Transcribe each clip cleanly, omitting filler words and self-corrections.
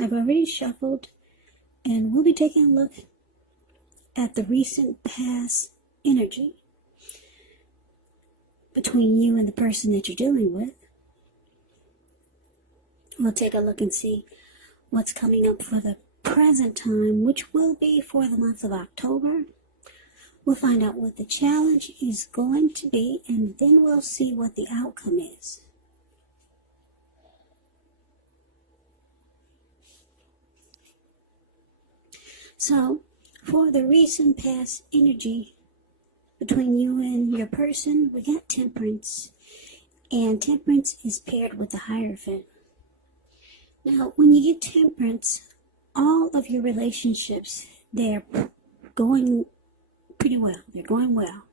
I've already shuffled, and we'll be taking a look at the recent past energy between you and the person that you're dealing with. We'll take a look and see what's coming up for the present time, which will be for the month of October. We'll find out what the challenge is going to be, and then we'll see what the outcome is. So, for the recent past energy between you and your person, we got Temperance, and Temperance is paired with the Hierophant. Now, when you get Temperance, all of your relationships, they're going pretty well. They're going well.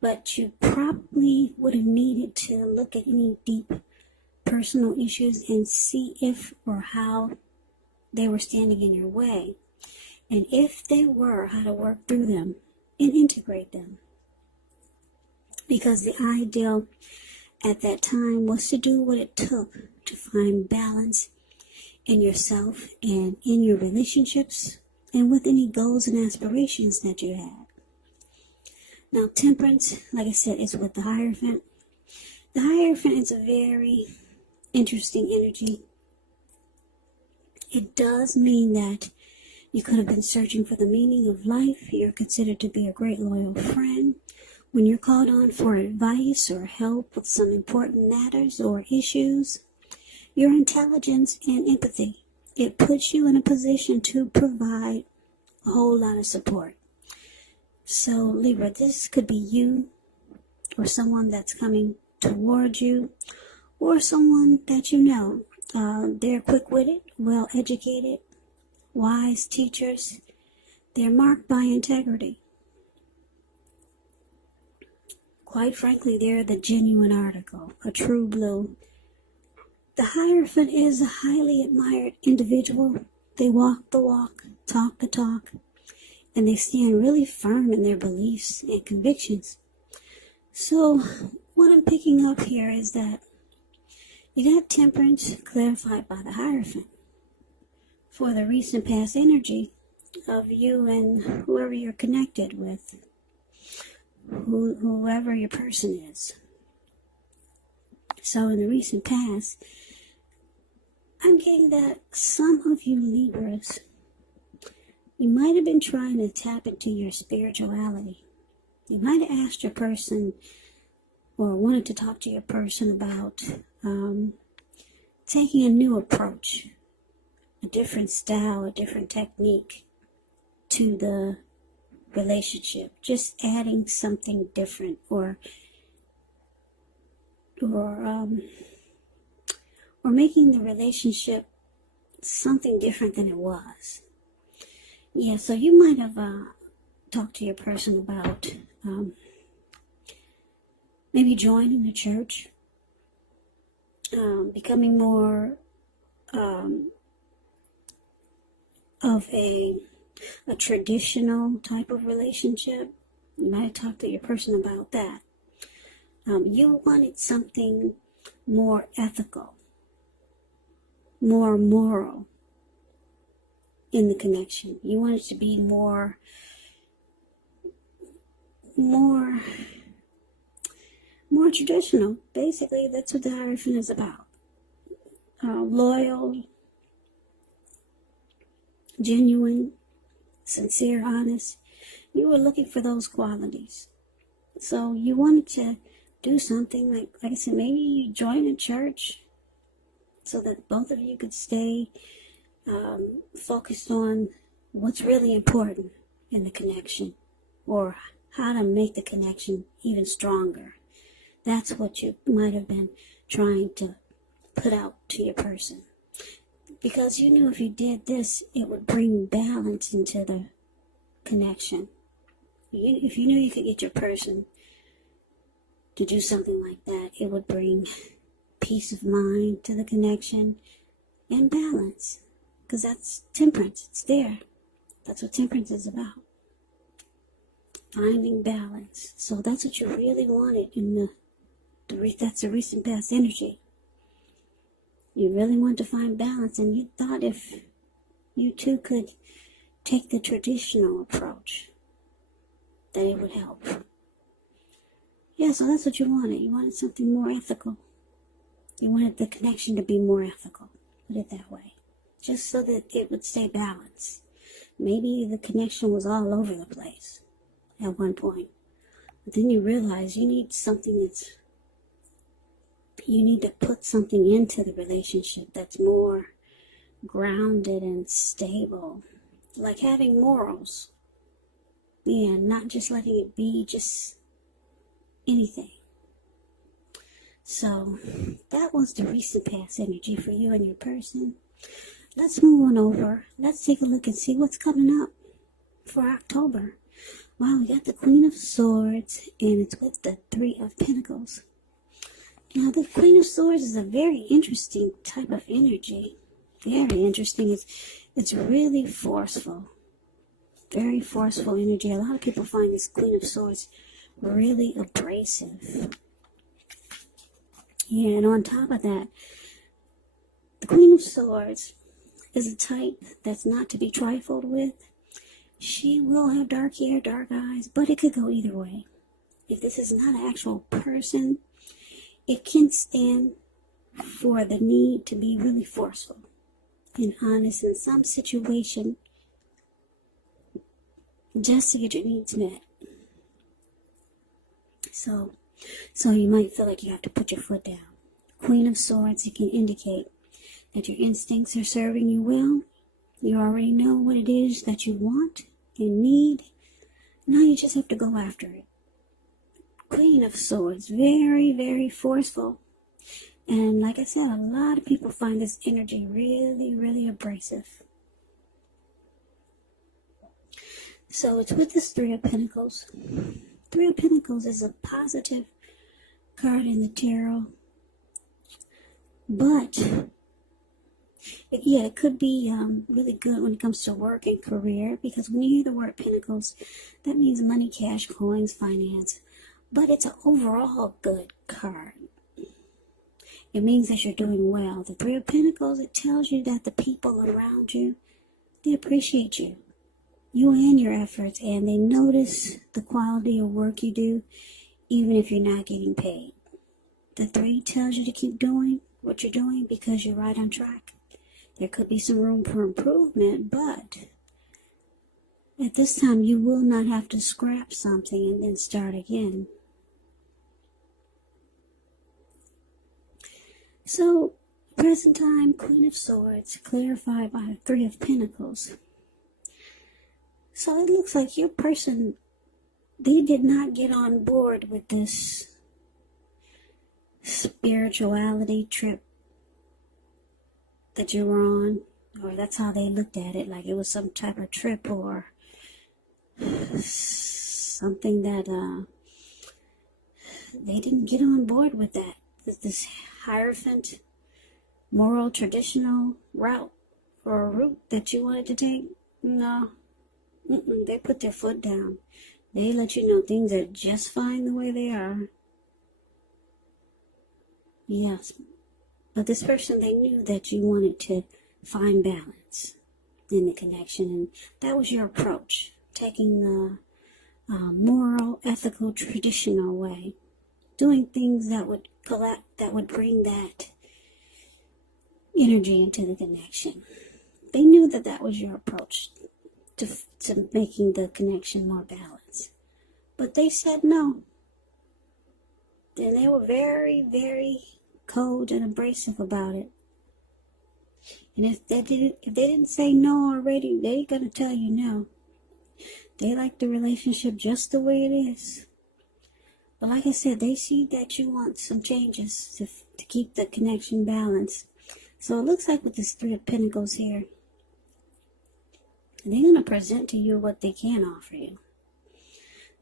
But you probably would have needed to look at any deep personal issues and see if or how they were standing in your way. And if they were, how to work through them and integrate them. Because the ideal at that time was to do what it took to find balance in yourself and in your relationships and with any goals and aspirations that you had. Now, Temperance, like I said, is with the Hierophant. The Hierophant is a very interesting energy. It does mean that you could have been searching for the meaning of life. You're considered to be a great loyal friend. When you're called on for advice or help with some important matters or issues, your intelligence and empathy, it puts you in a position to provide a whole lot of support. So, Libra, this could be you or someone that's coming towards you or someone that you know. They're quick-witted, well-educated, wise teachers. They're marked by integrity. Quite frankly, they're the genuine article, a true blue. The Hierophant is a highly admired individual. They walk the walk, talk the talk, and they stand really firm in their beliefs and convictions. So, what I'm picking up here is that you got Temperance clarified by the Hierophant for the recent past energy of you and whoever you're connected with, whoever your person is. So in the recent past, I'm getting that some of you Libras, you might have been trying to tap into your spirituality. You might have asked your person or wanted to talk to your person about taking a new approach, a different style, a different technique to the relationship, just adding something different or making the relationship something different than it was. Yeah, so you might have talked to your person about maybe joining the church, becoming more of a traditional type of relationship. You might have talked to your person about that. You wanted something more ethical, more moral in the connection. You wanted to be more traditional. Basically, that's what the Hierophant is about. Loyal, genuine, sincere, honest. You were looking for those qualities. So you wanted to do something like I said, maybe you join a church so that both of you could stay focused on what's really important in the connection or how to make the connection even stronger. That's what you might have been trying to put out to your person. Because you knew if you did this, it would bring balance into the connection. If you knew you could get your person to do something like that, it would bring peace of mind to the connection and balance. Because that's Temperance. It's there. That's what Temperance is about. Finding balance. So that's what you really wanted in that's the recent past energy. You really want to find balance, and you thought if you two could take the traditional approach, that it would help. Yeah, so that's what you wanted. You wanted something more ethical. You wanted the connection to be more ethical. Put it that way. Just so that it would stay balanced. Maybe the connection was all over the place at one point. But then you realize you need something you need to put something into the relationship that's more grounded and stable. Like having morals. Yeah, not just letting it be just anything. So, that was the recent past energy for you and your person. Let's move on over. Let's take a look and see what's coming up for October. Wow, we got the Queen of Swords, and it's with the Three of Pentacles. Now, the Queen of Swords is a very interesting type of energy. Very interesting. It's really forceful. Very forceful energy. A lot of people find this Queen of Swords really abrasive. Yeah, and on top of that, the Queen of Swords is a type that's not to be trifled with. She will have dark hair, dark eyes, but it could go either way. If this is not an actual person, it can stand for the need to be really forceful and honest in some situation just to get your needs met. So you might feel like you have to put your foot down. Queen of Swords, it can indicate that your instincts are serving you well. You already know what it is that you want and need. Now you just have to go after it. Queen of Swords, very, very forceful. And like I said, a lot of people find this energy really, really abrasive. So it's with this Three of Pentacles. Three of Pentacles is a positive card in the tarot. But, it could be really good when it comes to work and career. Because when you hear the word Pentacles, that means money, cash, coins, finance. But it's an overall good card. It means that you're doing well. The Three of Pentacles, it tells you that the people around you, they appreciate you. You and your efforts, and they notice the quality of work you do, even if you're not getting paid. The Three tells you to keep doing what you're doing because you're right on track. There could be some room for improvement, but at this time you will not have to scrap something and then start again. So, present time, Queen of Swords, clarified by the Three of Pentacles. So it looks like your person, they did not get on board with this spirituality trip that you were on, or that's how they looked at it, like it was some type of trip or something that they didn't get on board with that. This Hierophant, moral, traditional route or a route that you wanted to take. No. They put their foot down. They let you know things are just fine the way they are. Yes. But this person, they knew that you wanted to find balance in the connection. And that was your approach. Taking the moral, ethical, traditional way. Doing things that would bring that energy into the connection. They knew that that was your approach to making the connection more balanced. But they said no. And they were very, very cold and abrasive about it. And if they didn't say no already, they're gonna tell you no. They like the relationship just the way it is. But like I said, they see that you want some changes to keep the connection balanced. So it looks like with this Three of Pentacles here, they're going to present to you what they can offer you.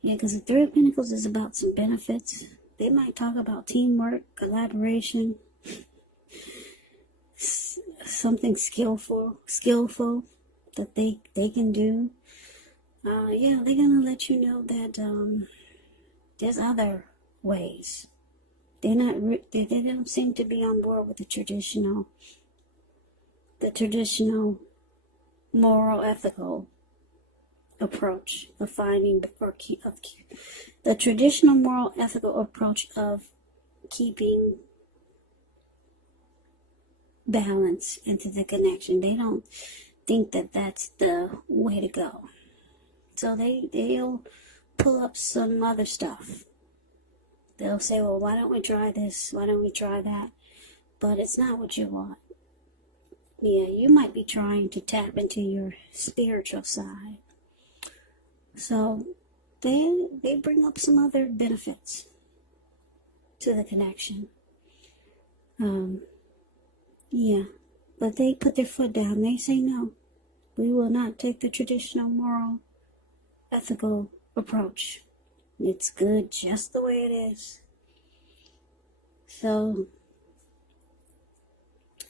Yeah, because the Three of Pentacles is about some benefits. They might talk about teamwork, collaboration, something skillful that they can do. Yeah, they're going to let you know that there's other ways They don't seem to be on board with the traditional moral, ethical approach of finding the traditional moral, ethical approach of keeping balance into the connection. They don't think that that's the way to go. So they'll pull up some other stuff. They'll say, well, why don't we try this? Why don't we try that? But it's not what you want. Yeah, you might be trying to tap into your spiritual side. So they bring up some other benefits to the connection. Yeah, but they put their foot down. They say, no, we will not take the traditional moral, ethical approach. It's good just the way it is. So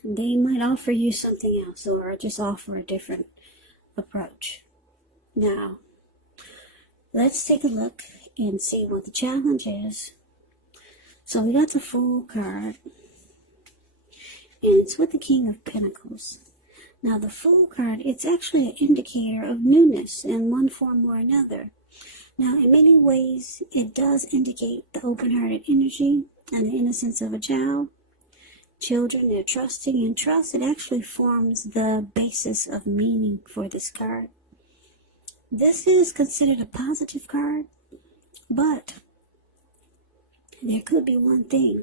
they might offer you something else, or just offer a different approach. Now, let's take a look and see what the challenge is. So we got the Fool card, and it's with the King of Pentacles. Now the Fool card, it's actually an indicator of newness in one form or another. Now in many ways, it does indicate the open-hearted energy and the innocence of a child. Children, they're trusting, and trust, it actually forms the basis of meaning for this card. This is considered a positive card, but there could be one thing.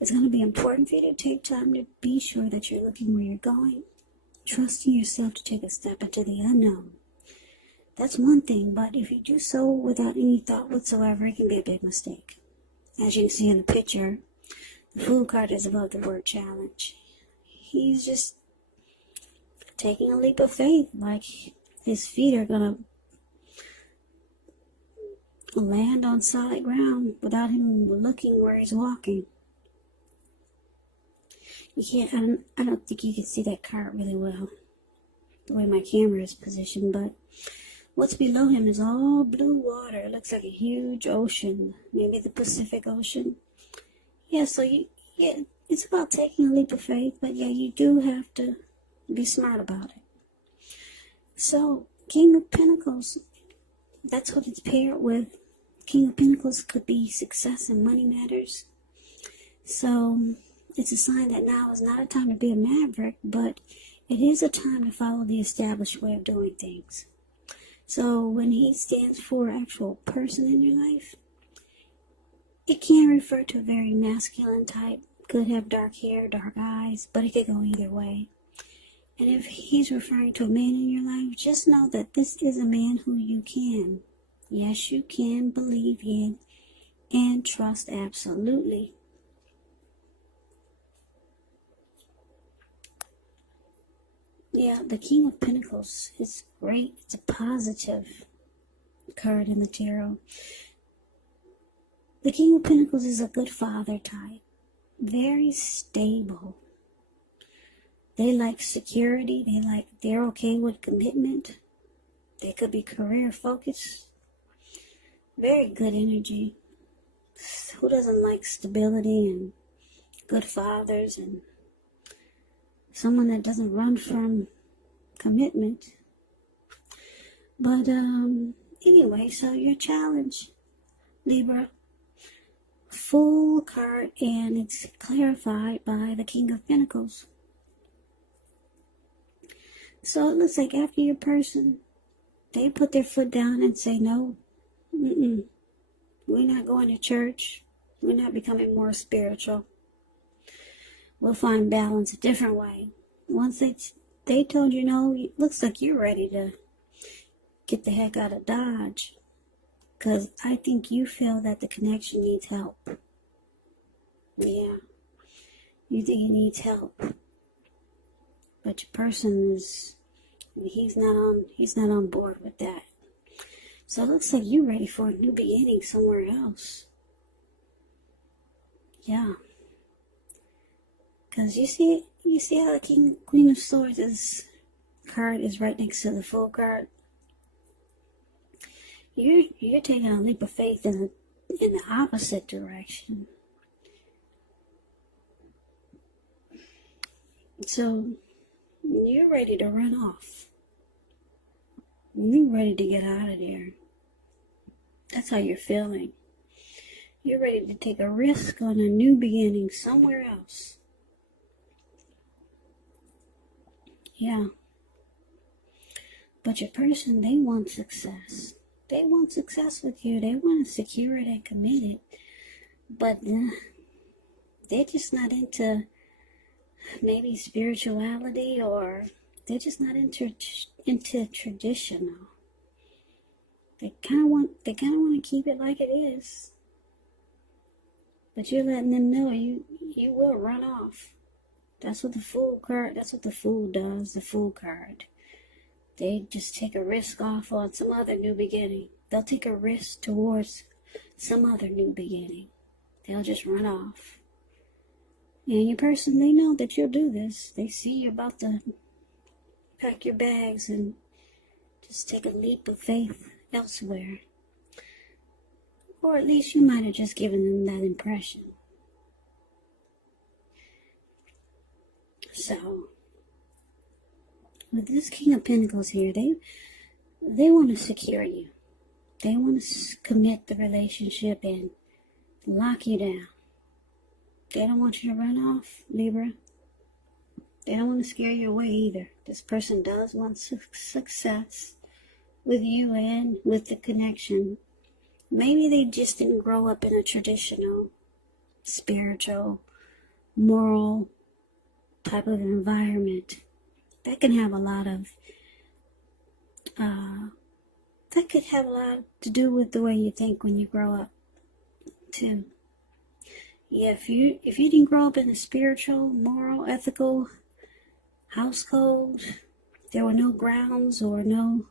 It's going to be important for you to take time to be sure that you're looking where you're going, trusting yourself to take a step into the unknown. That's one thing, but if you do so without any thought whatsoever, it can be a big mistake. As you can see in the picture, the Fool card is above the word challenge. He's just taking a leap of faith, like his feet are going to land on solid ground without him looking where he's walking. You can't, I don't think you can see that card really well, the way my camera is positioned, but what's below him is all blue water. It looks like a huge ocean, maybe the Pacific Ocean. Yeah, so it's about taking a leap of faith, but yeah, you do have to be smart about it. So, King of Pentacles, that's what it's paired with. King of Pentacles could be success in money matters. So, it's a sign that now is not a time to be a maverick, but it is a time to follow the established way of doing things. So, when he stands for an actual person in your life, it can refer to a very masculine type. Could have dark hair, dark eyes, but it could go either way. And if he's referring to a man in your life, just know that this is a man who you can. Yes, you can believe in and trust absolutely. Yeah, the King of Pentacles is great. It's a positive card in the tarot. The King of Pentacles is a good father type. Very stable. They like security. They're okay with commitment. They could be career focused. Very good energy. Who doesn't like stability and good fathers and someone that doesn't run from commitment? But anyway, so your challenge, Libra, Fool card, and it's clarified by the King of Pentacles. So it looks like after your person, they put their foot down and say, no, we're not going to church. We're not becoming more spiritual. We'll find balance a different way. Once they told you no, it looks like you're ready to get the heck out of Dodge. Because I think you feel that the connection needs help. Yeah. You think it needs help. But your person he's not on board with that. So it looks like you're ready for a new beginning somewhere else. Yeah. Because you see how the Queen of Swords card is right next to the Fool card? You're taking a leap of faith in the opposite direction. So you're ready to run off. You're ready to get out of there. That's how you're feeling. You're ready to take a risk on a new beginning somewhere else. Yeah. But your person, they want success. They want success with you. They want to secure it and commit it. But they're just not into maybe spirituality, or they're just not into traditional. They kind of want to keep it like it is. But you're letting them know you will run off. That's what the Fool card, that's what the Fool does, the Fool card. They just take a risk off on some other new beginning. They'll take a risk towards some other new beginning. They'll just run off. And your person, they know that you'll do this. They see you're about to pack your bags and just take a leap of faith elsewhere. Or at least you might have just given them that impression. So, with this King of Pentacles here, they want to secure you. They want to commit the relationship and lock you down. They don't want you to run off, Libra. They don't want to scare you away either. This person does want success with you and with the connection. Maybe they just didn't grow up in a traditional, spiritual, moral type of environment. That can have a lot of, that could have a lot to do with the way you think when you grow up, too. Yeah, if you didn't grow up in a spiritual, moral, ethical household, there were no grounds or no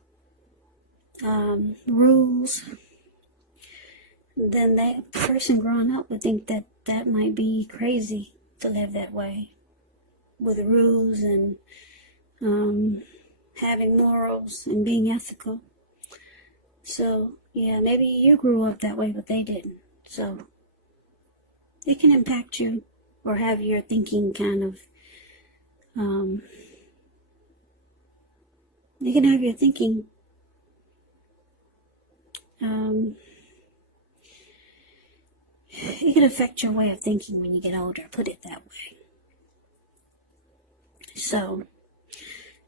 rules, then that person growing up would think that that might be crazy to live that way, with rules and having morals and being ethical. So, yeah, maybe you grew up that way, but they didn't. So, it can impact you or have your thinking kind of, you can have your thinking, it can affect your way of thinking when you get older, put it that way. So,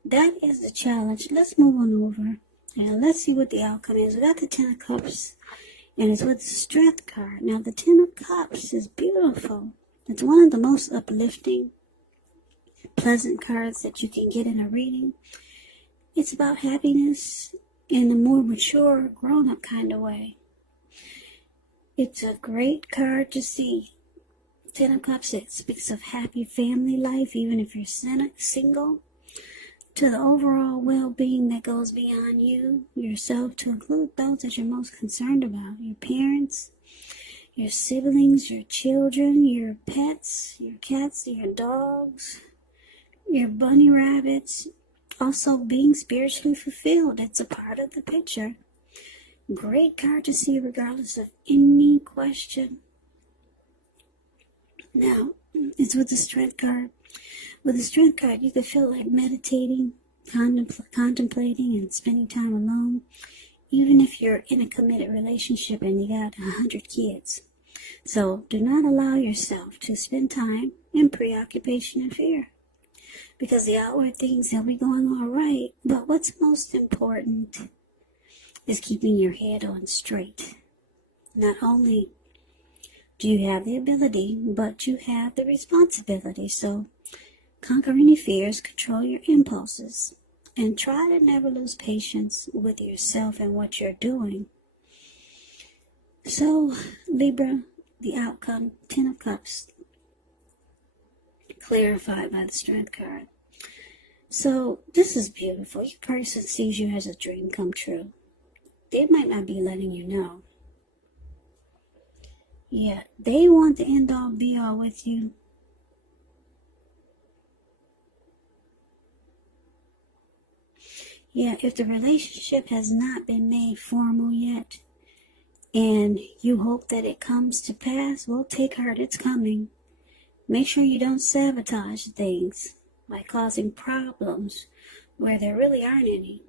that is the challenge. Let's move on over and let's see what the outcome is. We got the Ten of Cups, and it's with the Strength card. Now, the Ten of Cups is beautiful. It's one of the most uplifting, pleasant cards that you can get in a reading. It's about happiness in a more mature, grown-up kind of way. It's a great card to see. Ten of Cups, it speaks of happy family life, even if you're single, to the overall well-being that goes beyond you, yourself, to include those that you're most concerned about. Your parents, your siblings, your children, your pets, your cats, your dogs, your bunny rabbits. Also being spiritually fulfilled. It's a part of the picture. Great card to see regardless of any question. Now, it's with the Strength card. With the Strength card, you could feel like meditating, contemplating, and spending time alone. Even if you're in a committed relationship and you got 100 kids. So, do not allow yourself to spend time in preoccupation and fear. Because the outward things, they'll be going all right. But what's most important is keeping your head on straight. Not only do you have the ability, but you have the responsibility. So conquer any fears, control your impulses, and try to never lose patience with yourself and what you're doing. So, Libra, the outcome, Ten of Cups, clarified by the Strength card. So, this is beautiful. Your person sees you as a dream come true. They might not be letting you know. Yeah, they want the end all be all with you. Yeah, if the relationship has not been made formal yet, and you hope that it comes to pass, well, take heart, it's coming. Make sure you don't sabotage things. by causing problems where there really aren't any.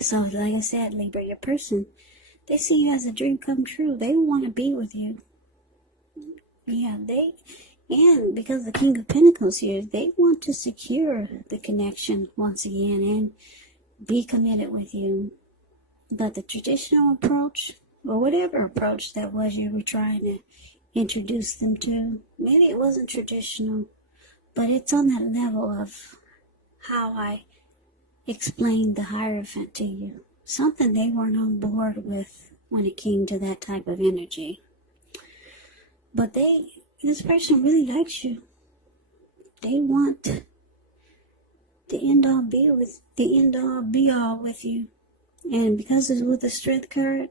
So, like I said, Libra, your person, they see you as a dream come true. They want to be with you. Yeah, and because the King of Pentacles here, they want to secure the connection once again and be committed with you. But the traditional approach, or whatever approach that was you were trying to introduce them to, maybe it wasn't traditional, but it's on that level of how I explained the Hierophant to you. Something they weren't on board with when it came to that type of energy. But this person really likes you. They want the end all be all with you. And because it's with the Strength card,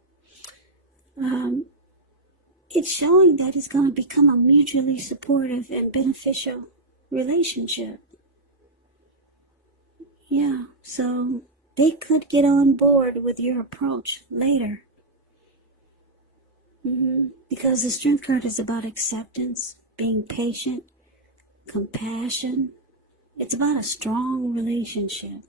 it's showing that it's going to become a mutually supportive and beneficial relationship. Yeah, so they could get on board with your approach later. Because the Strength card is about acceptance, being patient, compassion. It's about a strong relationship.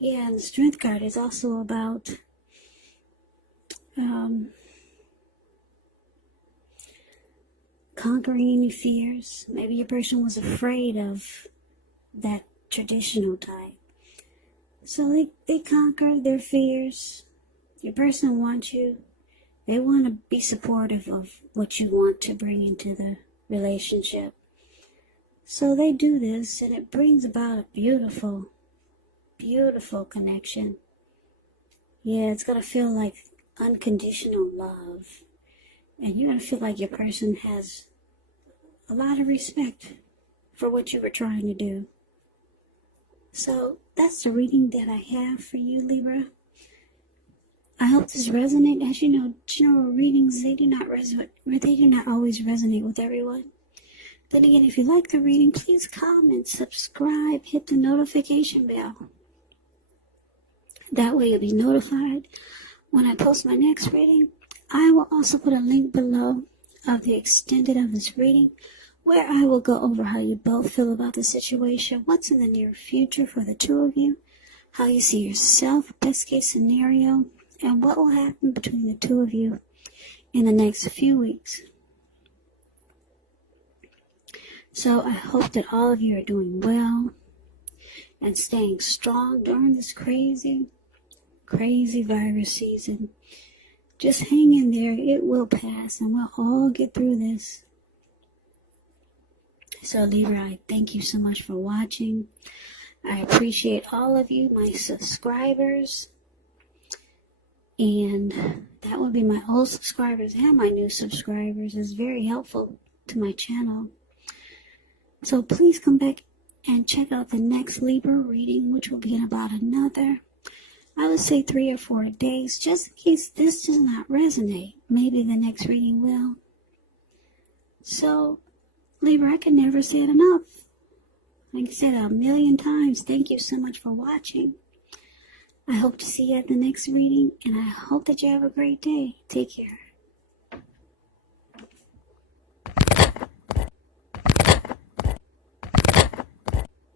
Yeah, and the Strength card is also about conquering any fears. Maybe your person was afraid of that traditional type. So they conquer their fears. Your person wants you. They want to be supportive of what you want to bring into the relationship. So they do this, and it brings about a beautiful, beautiful connection. Yeah, it's going to feel like unconditional love. And you're going to feel like your person has a lot of respect for what you were trying to do. So that's the reading that I have for you, Libra. I hope this resonates. As you know, general readings, they do not always resonate with everyone. Then again, if you like the reading, please comment, subscribe, hit the notification bell. That way you'll be notified when I post my next reading. I will also put a link below of the extended of this reading, where I will go over how you both feel about the situation, what's in the near future for the two of you, how you see yourself, best case scenario, and what will happen between the two of you in the next few weeks. So I hope that all of you are doing well and staying strong during this crazy, crazy virus season. Just hang in there. It will pass, and we'll all get through this. So Libra, I thank you so much for watching. I appreciate all of you, my subscribers. And that would be my old subscribers and my new subscribers. It's very helpful to my channel. So please come back and check out the next Libra reading, which will be in about another, I would say 3 or 4 days, just in case this does not resonate. Maybe the next reading will. So, Libra, I can never say it enough. Like I said 1,000,000 times, thank you so much for watching. I hope to see you at the next reading, and I hope that you have a great day. Take care.